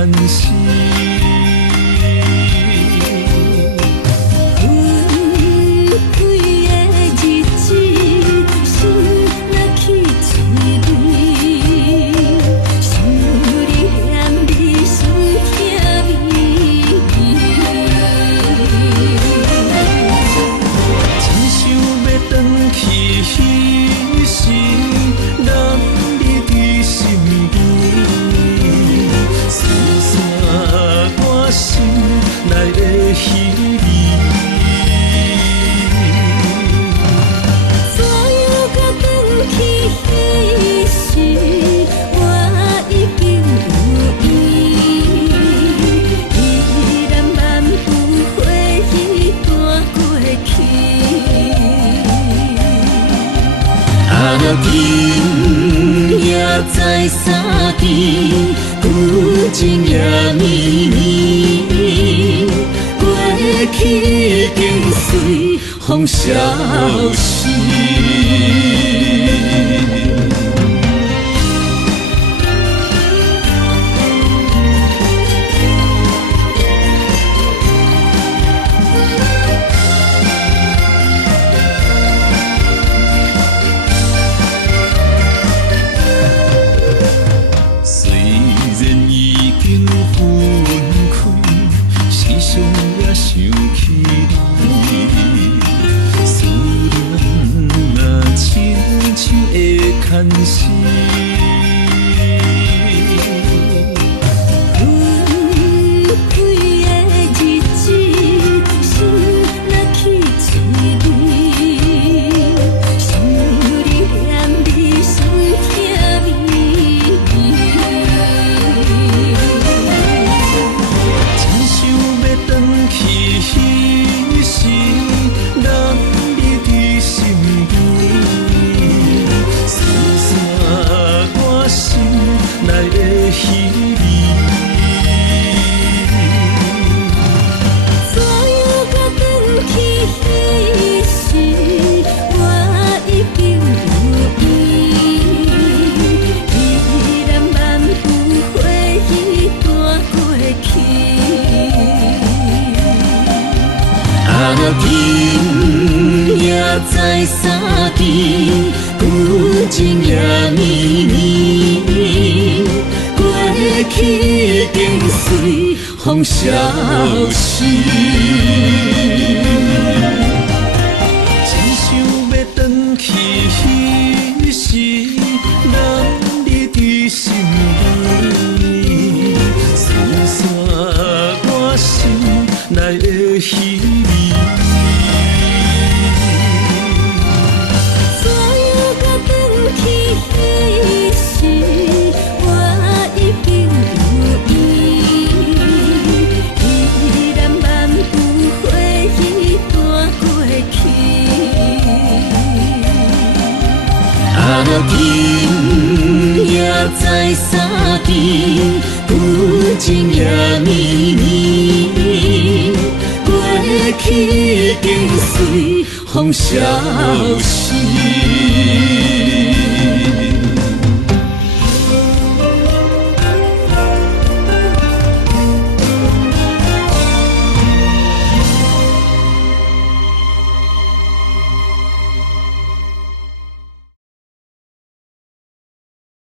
牵丝。今夜在山间，旧情也绵绵，过去经随风消失。牵丝，分开的日子，心若起滋味，想你念你想疼你，真想要转去彼时，让你伫心间。内的稀微，所有甲转去彼时，我已经有意，依然漫步回忆段过去。今夜在山间，旧情也绵绵。过去经随风消失，真想要转去彼时，让你伫心间，思散我心内的稀微。所有甲转去彼时。今夜在山间，旧情也绵绵，过去经随风消失。